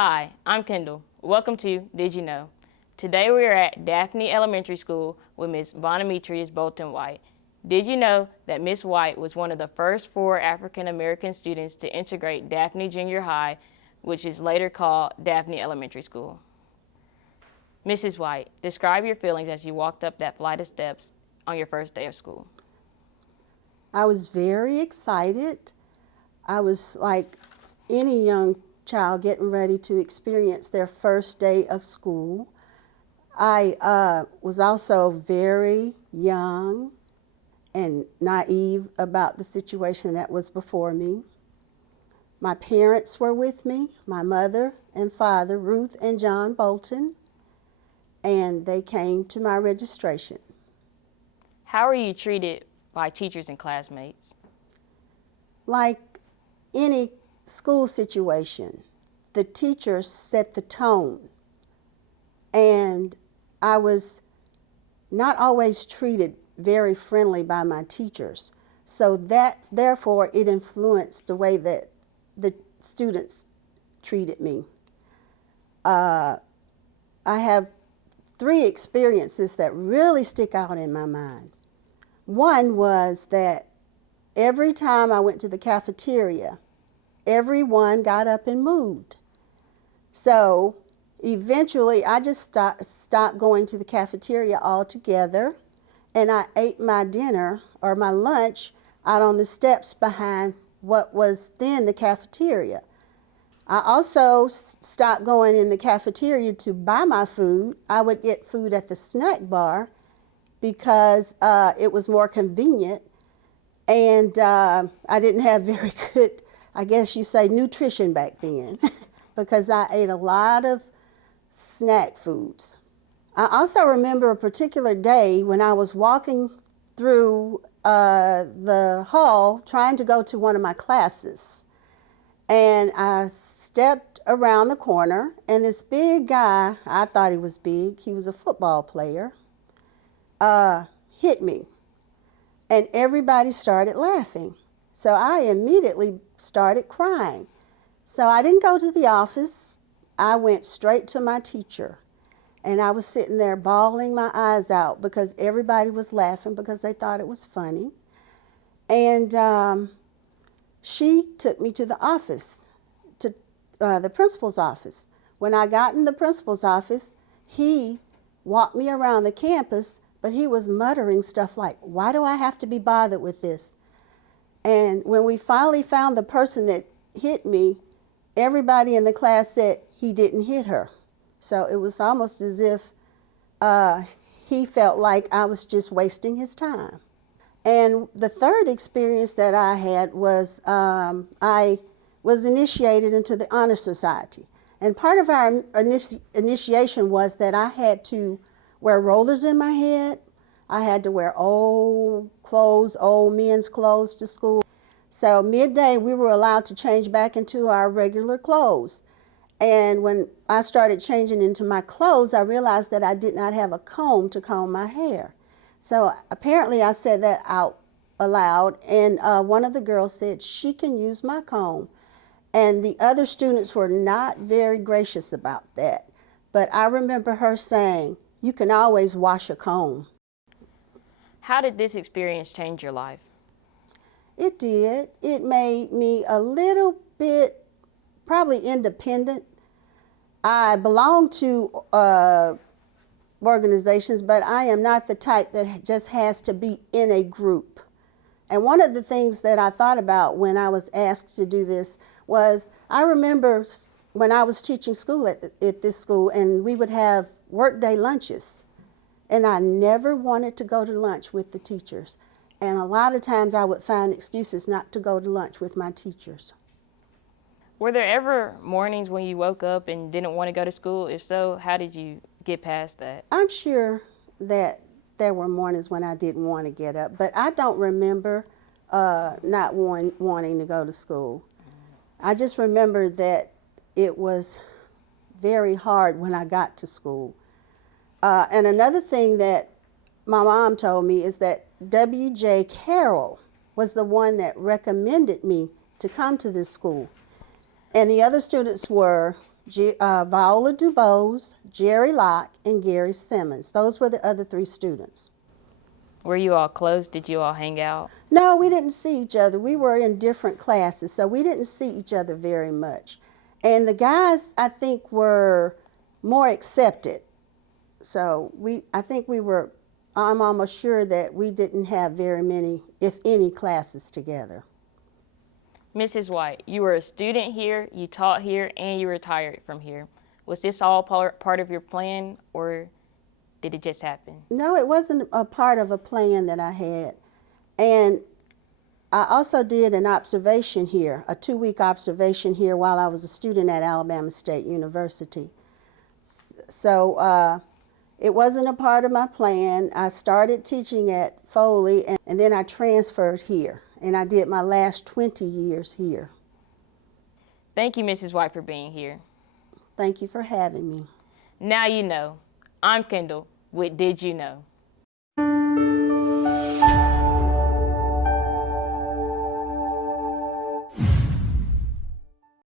Hi, I'm Kendall. Welcome to Did You Know? Today we are at Daphne Elementary School with Ms. Vonametris Bolton White. Did you know that Ms. White was one of the first 4 African American students to integrate Daphne Junior High, which is later called Daphne Elementary School? Mrs. White, describe your feelings as you walked up that flight of steps on your first day of school. I was very excited. I was like any young child getting ready to experience their first day of school. I was also very young and naive about the situation that was before me. My parents were with me, my mother and father, Ruth and John Bolton, and they came to my registration. How are you treated by teachers and classmates? Like any school situation, the teachers set the tone, and I was not always treated very friendly by my teachers, so that therefore it influenced the way that the students treated me. I have 3 experiences that really stick out in my mind. One was that every time I went to the cafeteria, everyone got up and moved. So eventually I just stopped going to the cafeteria altogether, and I ate my dinner or my lunch out on the steps behind what was then the cafeteria. I also stopped going in the cafeteria to buy my food. I would get food at the snack bar because it was more convenient, and I didn't have very good, I guess you say, nutrition back then because I ate a lot of snack foods. I also remember a particular day when I was walking through the hall trying to go to one of my classes, and I stepped around the corner, and this big guy, I thought he was big, he was a football player, hit me, and everybody started laughing. So I immediately started crying. So I didn't go to the office. I went straight to my teacher, and I was sitting there bawling my eyes out because everybody was laughing because they thought it was funny. And she took me to the office, to the principal's office. When I got in the principal's office, he walked me around the campus, but he was muttering stuff like, "Why do I have to be bothered with this?" And when we finally found the person that hit me, everybody in the class said he didn't hit her. So it was almost as if he felt like I was just wasting his time. And the third experience that I had was I was initiated into the Honor Society. And part of our initiation was that I had to wear rollers in my head. I had to wear old clothes, old men's clothes to school. So midday we were allowed to change back into our regular clothes. And when I started changing into my clothes, I realized that I did not have a comb to comb my hair. So apparently I said that out aloud, and one of the girls said she can use my comb. And the other students were not very gracious about that. But I remember her saying, "You can always wash a comb." How did this experience change your life? It did. It made me a little bit probably independent. I belong to organizations, but I am not the type that just has to be in a group. And one of the things that I thought about when I was asked to do this was, I remember when I was teaching school at this school, and we would have workday lunches, and I never wanted to go to lunch with the teachers. And a lot of times I would find excuses not to go to lunch with my teachers. Were there ever mornings when you woke up and didn't want to go to school? If so, how did you get past that? I'm sure that there were mornings when I didn't want to get up, but I don't remember not wanting to go to school. I just remember that it was very hard when I got to school. And another thing that my mom told me is that W.J. Carroll was the one that recommended me to come to this school. And the other students were Viola Dubose, Jerry Locke, and Gary Simmons. Those were the other 3 students. Were you all close? Did you all hang out? No, we didn't see each other. We were in different classes, so we didn't see each other very much. And the guys, I think, were more accepted. So I'm almost sure that we didn't have very many, if any, classes together. Mrs. White, you were a student here, you taught here, and you retired from here. Was this all part of your plan, or did it just happen? No, it wasn't a part of a plan that I had. And I also did an observation here, a 2-week observation here while I was a student at Alabama State University. So it wasn't a part of my plan. I started teaching at Foley, and then I transferred here, and I did my last 20 years here. Thank you, Mrs. White, for being here. Thank you for having me. Now you know. I'm Kendall with Did You Know?